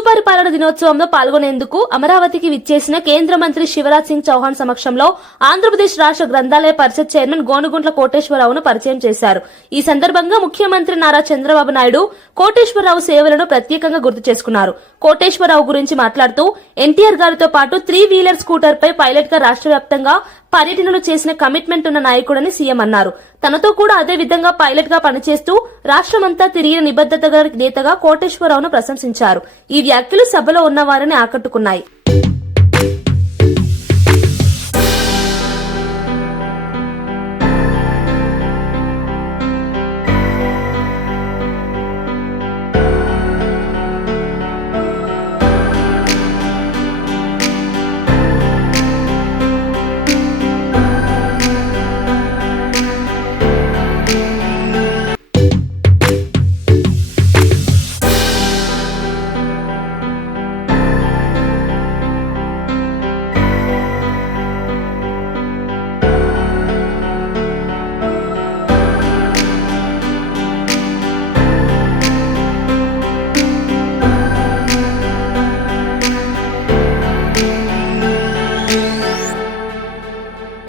సుపరిపాలన దినోత్సవంలో పాల్గొనేందుకు అమరావతికి విచ్చేసిన కేంద్ర మంత్రి శివరాజ్ సింగ్ చౌహాన్ సమక్షంలో ఆంధ్రప్రదేశ్ రాష్ట్ర గ్రంథాలయ పరిషత్ చైర్మన్ గోనుగుంట్ల కోటేశ్వరరావును పరిచయం చేశారు. ఈ సందర్భంగా ముఖ్యమంత్రి నారా చంద్రబాబు నాయుడు కోటేశ్వరరావు సేవలను ప్రత్యేకంగా గుర్తు చేసుకున్నారు. కోటేశ్వరరావు గురించి మాట్లాడుతూ ఎన్టీఆర్ గారితో పాటు 3 వీలర్ స్కూటర్ పై పైలట్ గా రాష్ట్ర వ్యాప్తంగా పర్యటనలు చేసిన కమిట్మెంట్ ఉన్న నాయకుడని సీఎం అన్నారు. తనతో కూడా అదే విధంగా పైలట్ గా పనిచేస్తూ రాష్ట్రమంతా తిరిగిన నిబద్దత నేతగా కోటేశ్వరరావును ప్రశంసించారు. ఈ వ్యాఖ్యలు సభలో ఉన్న వారిని ఆకట్టుకున్నాయి.